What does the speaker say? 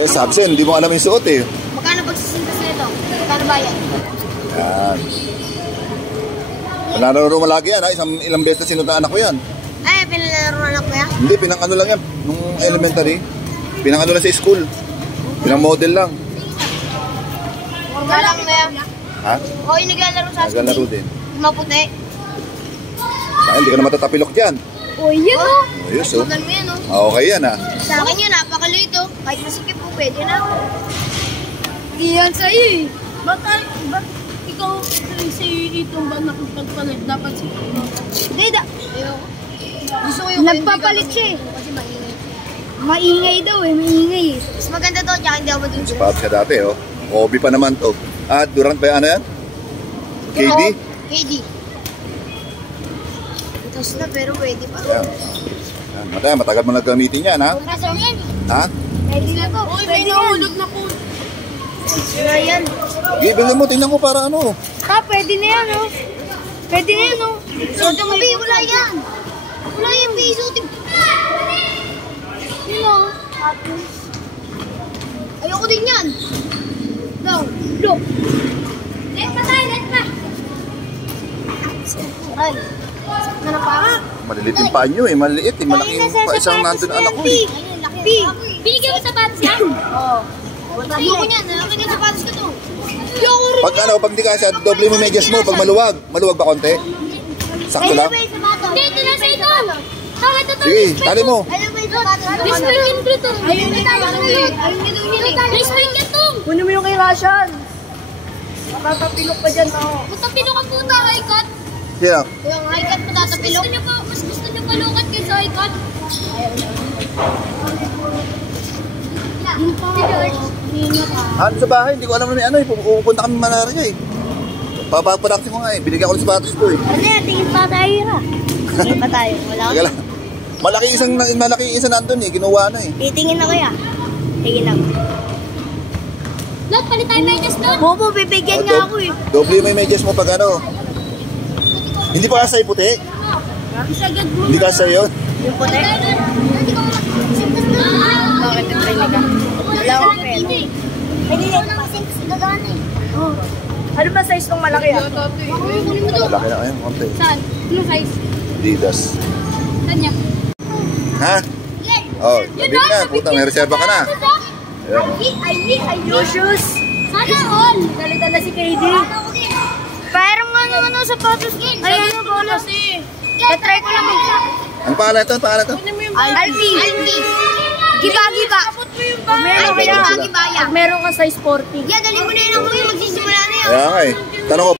Eh, sabi sa'yo, hindi mo alam yung suot eh. Magkano pagsisintas nito? Magkano bayan? Yan. Pinalaro mo lagi yan ha. Ilang beses na sinunod anak ko yan. Ay, pinalaro anak ko yan? Hindi, pinang-ano lang yan. Nung elementary. Pinang-ano lang sa school. Pinang-model lang. Wala lang na yan. Ha? Oo, yung naglalaro sa school. Naglalaro din. Maputi. Ay, hindi ka na matatapilok dyan. Oh, yan o. Ayos oh. Magan mo yan o. Okay yan ha. Sa akin yun, napakaliit o. Kahit masikip po, pwede na. Hindi yan sa'yo eh. Ba't ikaw si itong ba nakapagpalit? Dapat si Hindi, ayoko. Gusto ko yung nagpapalit siya eh. Kasi maingay. Maingay daw eh, maingay eh. Mas maganda to, tsaka hindi ako dun siya. Sapatos ka dati oh. Obi pa naman to. Ah, Durant ba ano yan? KD? KD. Tapos na pero pwede pa. Yan. Yan. Matagal mo nagamitin yan ha? Kasong yan. Ha? Pwede na to. Uy, may nahulog na po. Sira yan. Ibigay mo, tingnan ko para ano. Ha, pwede na yan oh. Pwede na yan oh. So, tumabi, wala yan. Wala yan, piso. Yun oh. Ayoko din yan. No. Look. Let pa tayo, let pa. Ay. Sakit na pa. Malilit yung panyo eh. Maliit eh. Malaki yung pa isang nandun anak ko eh. Binigyan mo sapatos yan? Oo. Ayoko niyan. Ayoko niyan sapatos ko to. Pag ano, pag di kasi, doble mo medyas mo. Pag maluwag. Maluwag ba konti? Sakto lang? Hindi, ito na sa ito. Sige, tali mo. Ano ba yung sapatos? Please bring it to. Ayun na tayo. Ayun na doon yun eh. Please bring it to. Kunin mo yung kay Rashan. Matatapilok pa dyan ako. Matapilok ang puta, Icon. Yeah. Yung Icon, matatapilok. Mas gusto niyo palukat kaysa Icon. Ano sa bahay? Hindi ko alam na ano eh. Pupunta kami Manarya eh. Papaparaksi ko nga eh. Binigyan ko ng sapatos ko eh. Ano yan? Tingin pa tayo na. Tingin pa tayo. Wala ko. Malaki isang nandun eh. Kinuha na eh. Titingin na kaya. Tingin lang. Lot, palit tayo medyas doon. Bobo, bibigyan nga ako eh. Doble mo yung medyas mo pag ano. Hindi pa kasay puti? Hindi kasay yun? Yung puti? Bakit nag-try ka? Wala akong pera. Pwede na naman sintas gagana eh. Ano ba size ng malaki ah? Malaki na kayo. Konti. Saan? Anong size? Adidas. Kanya? Ha? Oh, sabi na. Puta, may reserva ka na. Ayan. New shoes. Sana all. Galitan na si KD. Parang nga naman ang sapatos. Ayun ang bonus eh. Tatry ko lang mag Ang pangalan ito? Ang pangalan ito? Alpi. Giba-giba. Meron Alpi, kaya. giba-giba yan. Meron ka size 40. Yan, dali mo na yun ang kuya. Magsisimula na yun. Kaya nga eh. Tanong ko,